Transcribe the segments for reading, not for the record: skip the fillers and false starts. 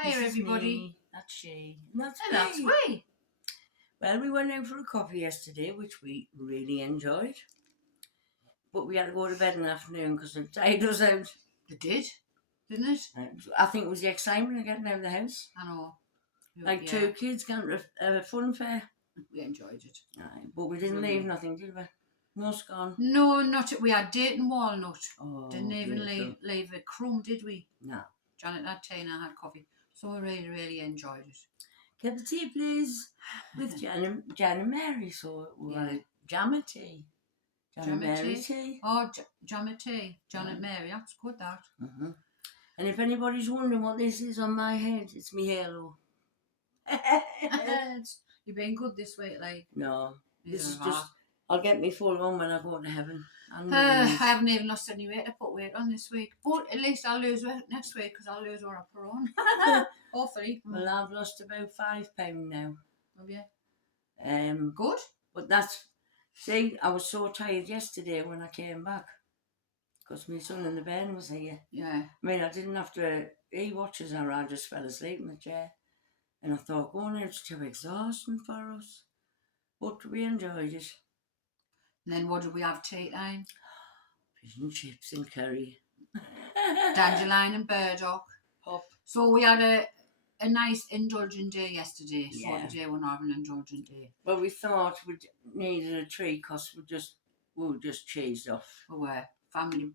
Hiya, This is everybody. me, that's she. And that's And that's me. me. Well, we went out for a coffee yesterday, which we really enjoyed. But we had to go to bed in the afternoon because it tired us out. It did, didn't it? I think it was the excitement of getting out of the house. I know. Like Yeah, 2 kids going to a fun fair. we enjoyed it. Aye, but we didn't leave nothing, did we? No scone. No, not it. We had date and walnut. Oh, Didn't even beautiful. leave a crumb, did we? No. Janet had tea and I had coffee. So we really, really enjoyed it. Cup of tea, please. With Jan and Mary. So we had Jammer tea. Jan and Mary tea. Oh, Jammer tea. Janet Mary. That's good, that. Mm-hmm. And if anybody's wondering what this is on my head, it's me halo. You've been good this week, like. No, this is just. I'll get me full on when I go to heaven. I haven't even lost any weight. I put weight on this week, but at least I'll lose weight next week because I'll lose what I put on. Hopefully. Well, I've lost about £5 now. Oh yeah. Good. But that's. See, I was so tired yesterday when I came back because my son in the bed was here. Yeah. I mean, I didn't have to. He watches her. I just fell asleep in the chair, and I thought going out's too exhausting for us, but we enjoyed it. And then what did we have tea time? Fish and chips and curry. Dandelion and burdock. Pop. So we had a nice indulgent day yesterday. So Yeah. today we're not having an indulgent day. Well, we thought we needed a treat because we were just cheesed off. We were family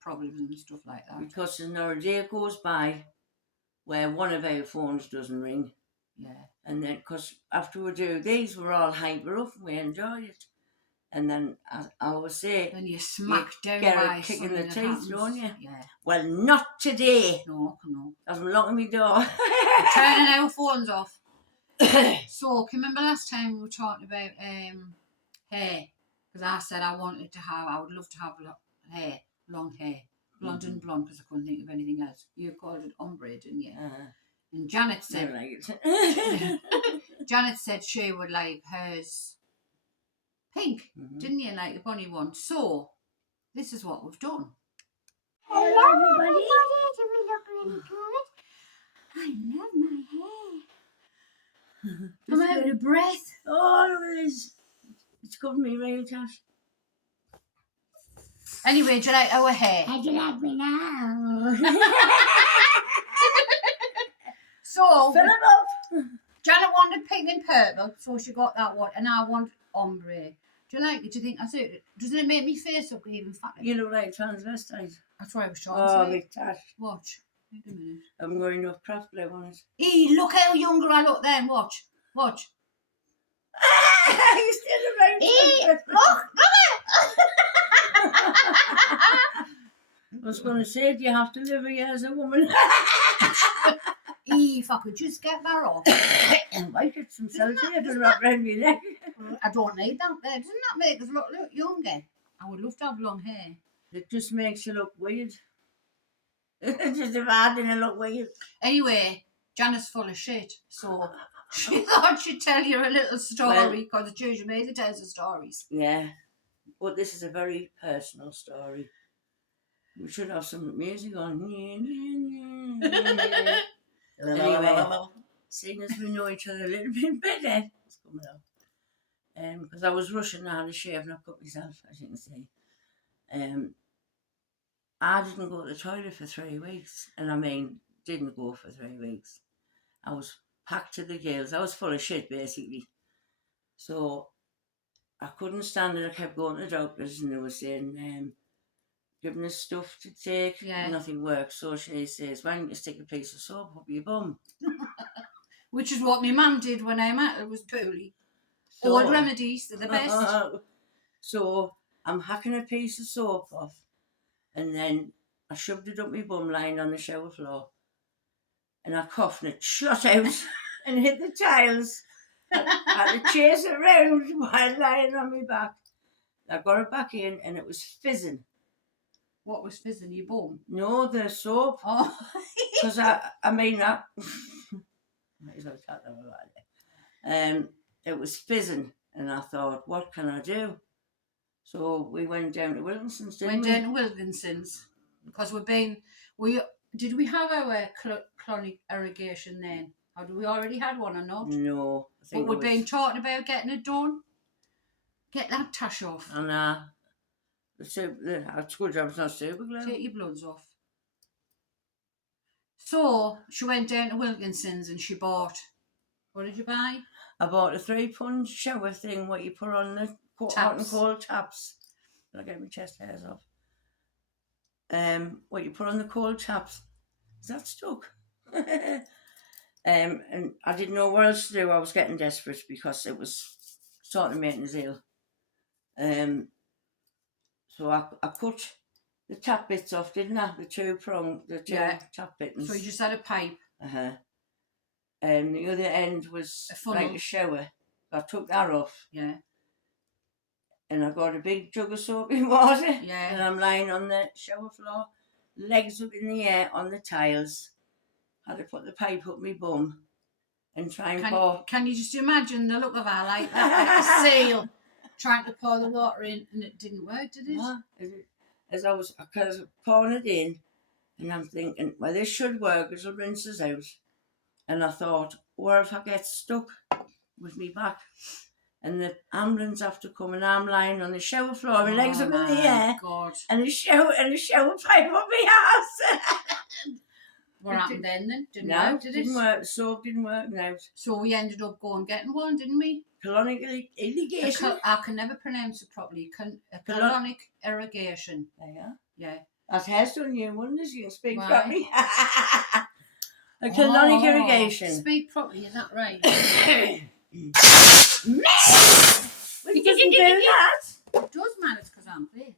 problems and stuff like that. Because there's not a day goes by where one of our phones doesn't ring. Yeah. And then, because after we do these, we're all hyper up and we enjoy it. And then I always say, then you smack down get by a kick in the something that teeth, happens. don't you? Yeah. Well, not today. No. I'm locking my door. Turning our phones off. So, can you remember last time we were talking about hair? Because I said I would love to have hair, long hair, blonde and blonde, because I couldn't think of anything else. You called it ombre, didn't you? And Janet said, Janet said she would like hers pink, didn't you? Like the bunny one. So, this is what we've done. Hello, everybody. Do we look really good? I love my hair. I'm out of breath. Oh, look at this. It's covered me right, Tash. Anyway, do you like our hair? How do you like me now? So, Fill it up. Janet wanted pink and purple, so she got that one, and I want ombre. Do you like it? Do you think that's it? Doesn't it make me face look even fatter? You look like transvestite. That's what I was trying Oh, to say. big Tash. Watch. Wait a minute. I'm going to have craft blue on it. Look how younger I look then. Watch. You still look like transvestite. I was going to say, do you have to live here as a woman? If I could just get that off. I might get some sellotape wrapped around my neck. I don't need that there. Doesn't that make us look younger? I would love to have long hair. It just makes you look weird. Just imagine it look weird. Anyway, Janet's full of shit, so she thought she'd tell you a little story because it's usually me that tells the stories. Yeah, but this is a very personal story. We should have some music on. Anyway, seeing as we know each other a little bit better, it's coming up. Because I was rushing, I had a shave and I cut myself, as you can see. I didn't go to the toilet for 3 weeks, and I mean, didn't go for 3 weeks. I was packed to the gills. I was full of shit, basically. So I couldn't stand it. I kept going to the doctors, and they were saying, giving us stuff to take, nothing works. So she says, why don't you stick a piece of soap up your bum? Which is what my mum did when I was poorly. So, Old remedies, they're the best. So I'm hacking a piece of soap off, and then I shoved it up my bum lying on the shower floor, and I coughed and it shot out and hit the tiles. I had to chase it around while lying on my back. I got it back in and it was fizzing. What was fizzing? Your bum? No, the soap. Oh. Because I mean that. Might as well chat about it. It was fizzing, and I thought, what can I do? So we went down to Wilkinson's, didn't we? Went down to Wilkinson's because did we have our colonic irrigation then? Or do we already had one or not? No, I But think we've been talking about getting it done. Get that tash off. And our screwdriver's not super glue. Take your bloods off. So she went down to Wilkinson's and she bought. What did you buy? I bought a 3-punch shower thing, what you put on the hot and Taps. cold taps. I'll get my chest hairs off. What you put on the cold taps. Is that stuck? And I didn't know what else to do. I was getting desperate because it was sort of making us ill. So I cut the tap bits off, didn't I? The two tap bits. So you just had a pipe. And the other end was A funnel. like a shower. I took that off. Yeah. And I got a big jug of soapy water. Yeah. And I'm lying on the shower floor, legs up in the air on the tiles. Had to put the pipe up my bum and try and pour. Can you just imagine the look of her like that, like a seal, trying to pour the water in, and it didn't work, did it? Yeah. As I was pouring it in, and I'm thinking, well, this should work, it'll rinse us out. And I thought, what if I get stuck with me back? And the ambulance after come, and I'm lying on the shower floor, my legs up in the air, God. and a shower pipe up my ass. What happened then? Didn't No, work, did it? didn't work. Soap didn't work now. So we ended up going getting one, didn't we? Colonic irrigation. I can never pronounce it properly. Colonic irrigation. There you are. Yeah. That has done you wonders. You can speak Why? properly. A colonic Oh, irrigation. Speak properly, is that right? It doesn't do that. It does, man. It's because I'm big.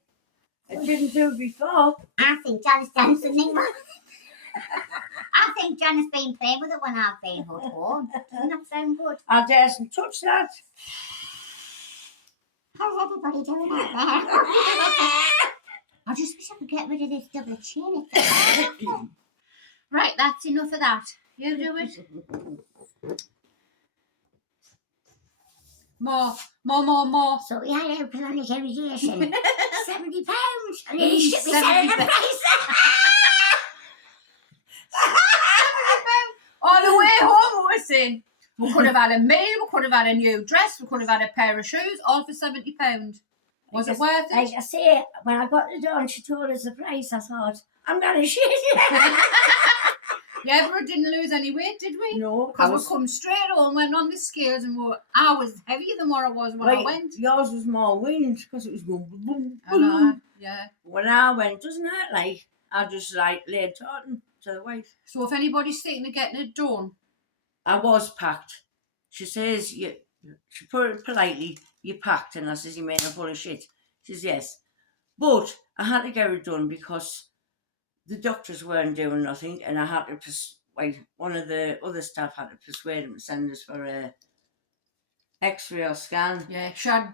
It didn't do before. I think John's done something wrong. I think John has been playing with it when I've been home. Doesn't that sound good? I daresn't touch that. How's everybody doing out there? I just wish I could get rid of this double chin. Right, that's enough of that. You do it. More. So we had our colonic irrigation. £70. And then he should be £70. selling the price. On the way home, we were saying we could have had a meal, we could have had a new dress, we could have had a pair of shoes, all for £70. Was it worth it? Like I say, when I got the door and she told us the price, I thought, I'm going to shit. Yeah, but we didn't lose any weight, did we? No, Because we come straight home, went on the scales, and I was heavier than what I was when I went. Yours was more wind because it was going boom, boom, I know, boom. yeah. When I went, doesn't it? Like, I just like laid tartan to the wife. So if anybody's thinking of getting it done, I was packed. She says, she put it politely, you packed. And I says, you made a full of shit. She says, yes. But I had to get it done because the doctors weren't doing nothing. And I had to one of the other staff had to persuade them to send us for a x-ray or scan. yeah, I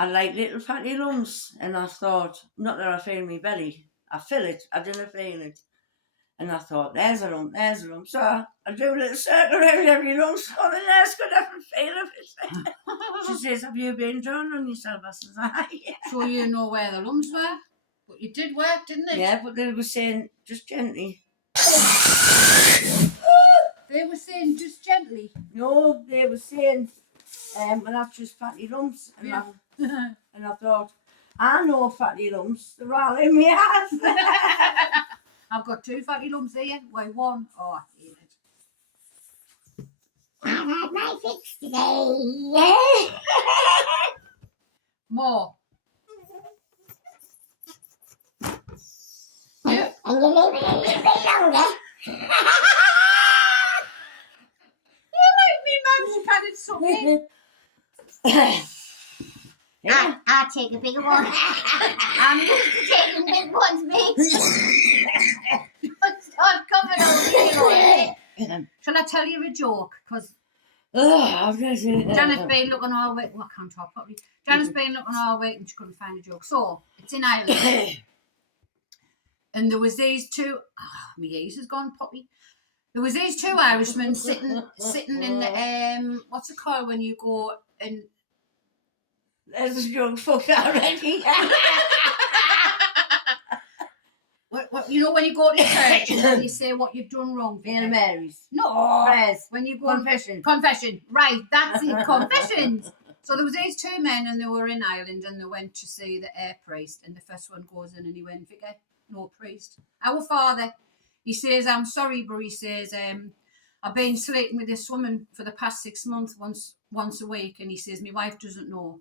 had like little fatty lumps. And I thought, not that I feel my belly. I feel it. I didn't feel it. And I thought, there's a lump. So I do a little circle around every lump so the nurse could have a feel of it. She says, have you been drawn on yourself? I says, yeah. so you know where the lumps were. But you did work, didn't it? Yeah, but they were saying, just gently. They were saying just gently. No, they were saying, well, that's just fatty lumps. And, Yeah. and I thought, I know fatty lumps. They're all in my ass. I've got 2 fatty lumps here. Wait, one. Oh, I hate it. I've had my fix today. More. Yeah. And you leave it a little bit longer. Me mum, she padded something. Yeah. I'll take a bigger one. I'm used to taking big ones, mate. Start coming over here. Shall I tell you a joke? Because Janet's been looking all week. Well, I can't talk properly. Janet's been looking all week and she couldn't find a joke. So, it's in Ireland. And there was these two. My ears has gone poppy. There was these 2 Irishmen sitting in the what's it called when you go and There's a joke fucked already. what you know when you go to church and you say what you've done wrong. Hail Marys. No. Prayers. When you go Confession. confession. Right, that's it. Confessions. So there was these two men and they were in Ireland and they went to see the air priest and the first one goes in and he went, Vicar, no priest. Our Father. He says, I'm sorry, but he says, I've been sleeping with this woman for the past 6 months, once a week, and he says, my wife doesn't know.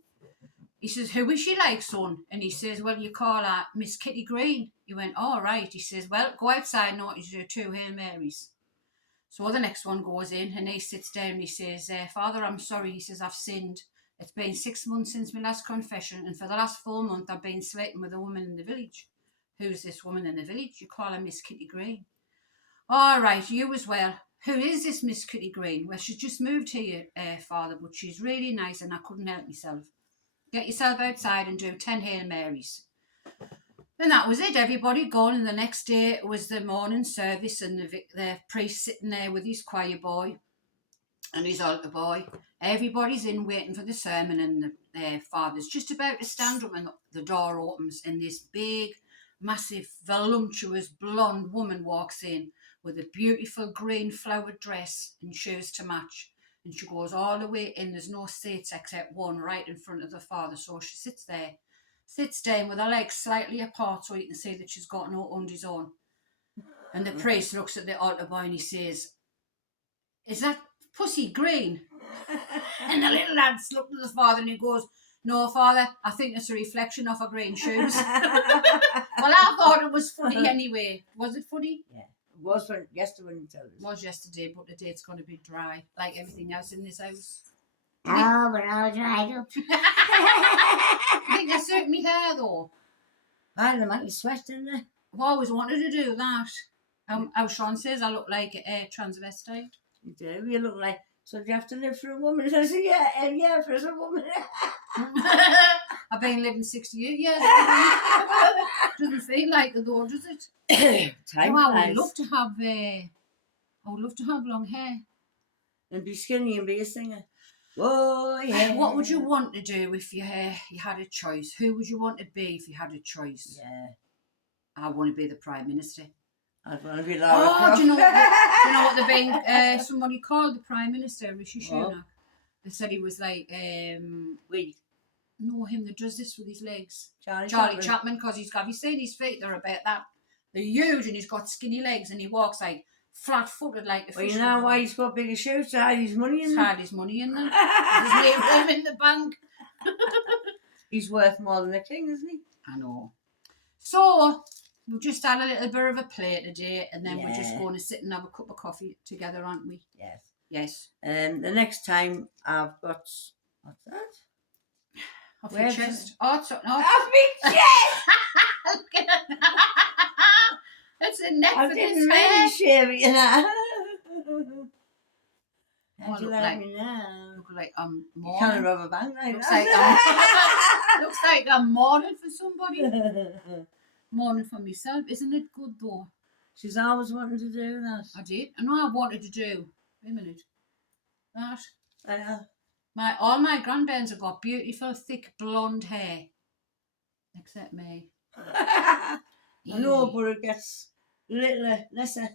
He says, who is she like, son? And he says, well, you call her Miss Kitty Green. He went, all right. He says, well, go outside and notice your 2 Hail Marys. So the next one goes in and he sits down and he says, Father, I'm sorry. He says, I've sinned. It's been 6 months since my last confession, and for the last 4 months I've been sleeping with a woman in the village. Who's this woman in the village? You call her Miss Kitty Green. All right, you as well. Who is this Miss Kitty Green? Well, she's just moved here, Father, but she's really nice and I couldn't help myself. Get yourself outside and do 10 Hail Marys. And that was it. Everybody gone, and the next day was the morning service and the priest sitting there with his choir boy and his altar boy. Everybody's in waiting for the sermon, and the father's just about to stand up and the door opens and this big, massive, voluptuous blonde woman walks in with a beautiful green flowered dress and shoes to match. And she goes all the way in. There's no seats except one right in front of the father. So she sits down with her legs slightly apart so you can see that she's got no undies on. And the priest looks at the altar boy and he says, is that pussy green? And the little lad's looked at the father and he goes, no, Father, I think it's a reflection of her green shoes. Well, I thought it was funny anyway. Was it funny? Yeah. It was for yesterday when you told us. It was yesterday, but the date's going to be dry, like everything else in this house. Oh, we're all dried up. I think I suit me hair though. Well, they make you sweat, didn't they? I've always wanted to do that. How Sean says I look like a transvestite. You do. You look like. So do you have to live for a woman? I said, yeah, for a woman. I've been living 68 years. Doesn't feel like it though, does it? Time I would flies. love to have. I would love to have long hair. And be skinny and be a singer. Oh yeah. What would you want to do if you had a choice? Who would you want to be if you had a choice? Yeah. I want to be the Prime Minister. I'd want to be Laura Oh, Croft. do you know what they've been? Somebody called the Prime Minister, Rishi Sunak. What? They said he was like, We. no, him that does this with his legs. Charlie Chapman, because have you seen his feet? They're about that. They're huge and he's got skinny legs and he walks like flat-footed like a Well, fish. you know why he's got bigger shoes to hide his money in He's them? had his money in them. He's leaving them in the bank. He's worth more than a king, isn't he? I know. So, we've just had a little bit of a play today and then we're just Yeah. going to sit and have a cup of coffee together, aren't we? Yes. Yes. The next time I've got what's that? Off your Where's chest. Oh, it's, no. I've been chest. Look at that. It's a neck I for didn't this really hair. shave it, you know. How Oh, do you look like like- me now? Look like You mourning. can't rub a band like Looks that. Looks like I'm mourning for somebody. Mourning for myself. Isn't it good though? She's always wanting to do that. I did. I know I wanted to do. Wait a minute. That. I know. All my grandparents have got beautiful, thick, blonde hair. Except me. I know, but it gets littler, lesser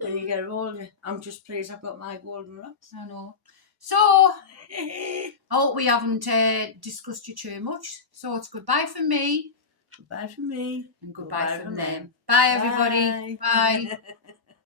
when you get older. I'm just pleased I've got my golden locks. I know. So, I hope we haven't discussed you too much. So it's goodbye from me Goodbye from me. and goodbye, Goodbye from from them. them. Bye everybody. Bye. Bye.